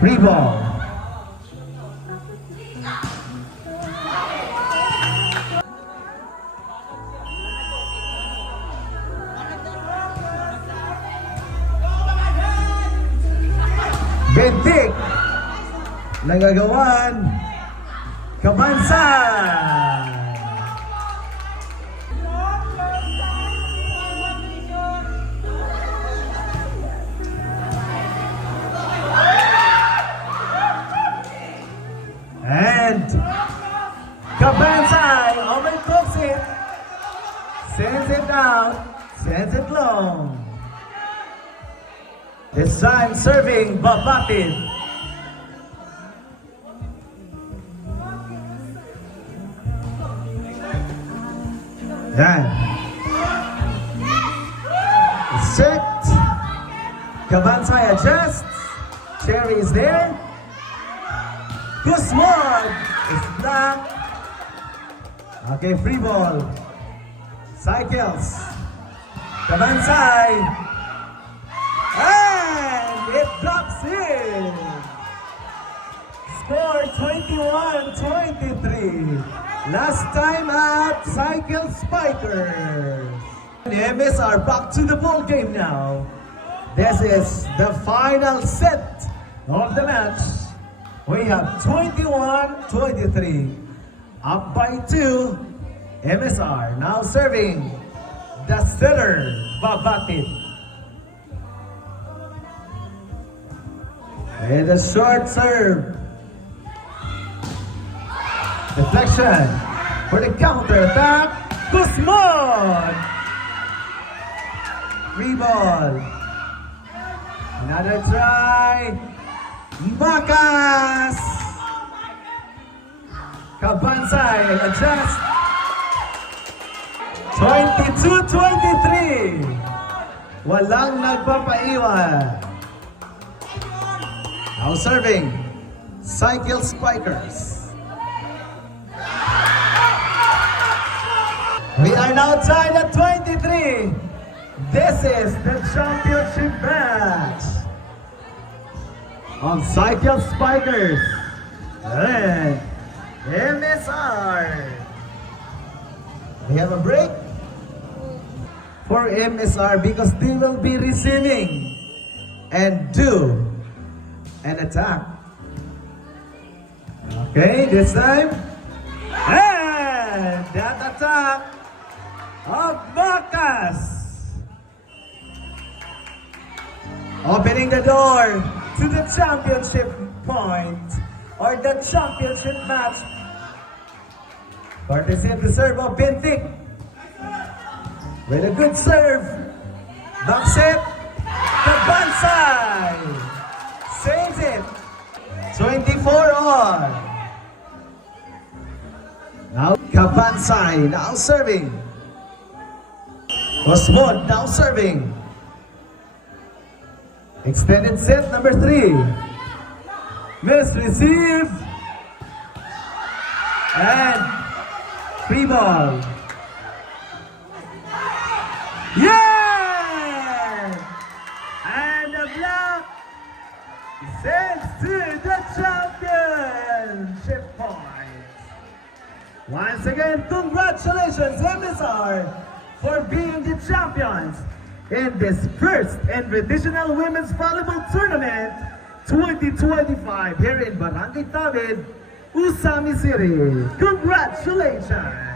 Free ball. Bentik. Nagagawan. Kabansan. And Kabansay overcooks it. Sends it down. Sends it long. This time serving Babatid. Yan. Set. Kabansay adjusts. Cherry is there. Guzman is black. Okay, free ball. Cycles. Kabansay. And it drops in. Score 21-23. Last time at Cycle Spikers. The MS are back to the ball game now. This is the final set of the match. We have 21-23. Up by 2. MSR now serving the setter, Babatid. And a short serve. Deflection for the counter attack. Guzman. Free ball. Another try. Bakas. Kabansay adjust. 22-23. Walang nagpapaiwan. Now serving, Cycle Spikers. We are now tied at 23. This is the championship match of Cycle Spikers and MSR. We have a break for MSR because they will be receiving and do an attack. Okay, this time. And that attack of Bakas. Opening the door to the championship point or the championship match. Participates the serve of Bentik. With a good serve. Back set. Kabansay. Saves it. 24 on. Now Kabansay now serving. Osmond now serving. Extended set number 3. Miss receive. And free ball. Yeah! And the block sends to the championship point. Once again, congratulations MSR for being the champions in this first Invitational Women's Volleyball Tournament 2025 here in Barangay Tawid, Usami City. Congratulations!